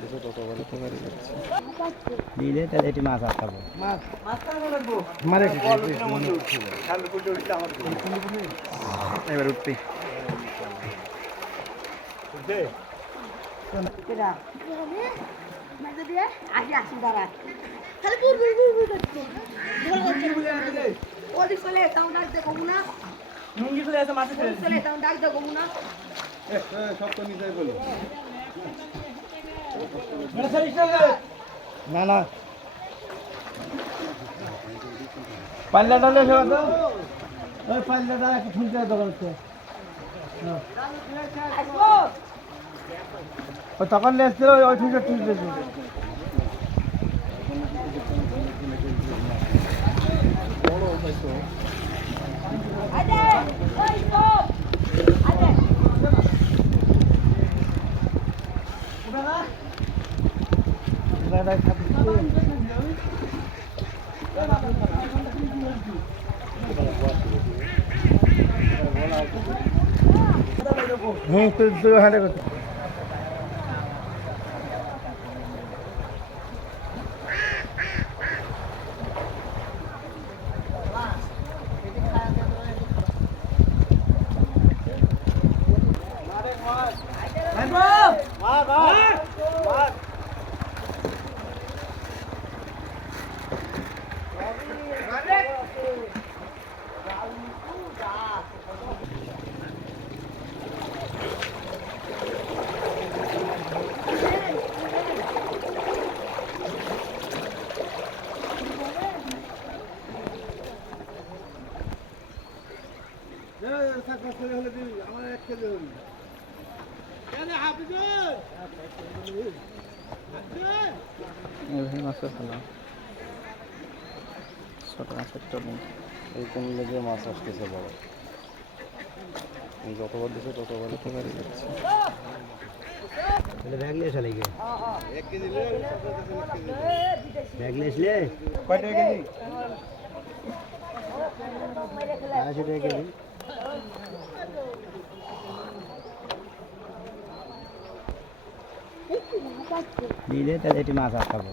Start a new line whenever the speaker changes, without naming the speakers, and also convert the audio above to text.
দিছে ততবারই ততবারই যাচ্ছে
দিলে তাহলে এটি মাছ আটকাবো
মারে এবার উঠবি।
ওদিক চলে ডাক দে কমু না।
নুঙ্গি চলে আসে মাছে
চলে কমু না।
সব তো নিজেই বলো।
না না। পাল্লা টালে ফেলা তো ওই পাল্লাটা একটু দোকান হচ্ছে ওই তখন এসছিল, ওই ওই ঠুঁকে ঠুঁকেছে
আদে ওই তো।
হুম তুই তুই হাঁটে করতে
মাছের খেলা। ছোট মাছের এই কোন লেগে মাছ আসতেছে বড় এই যতবার দিছে ততবারই ততবারই যাচ্ছে
ব্যাগ নিয়ে চলে গিয়ে ব্যাগ নিয়ে আসলে? কয় টাকা কেজি? আড়াইশো টাকা কেজি। দিলে তাহলে এটি মাছ আটকাবো।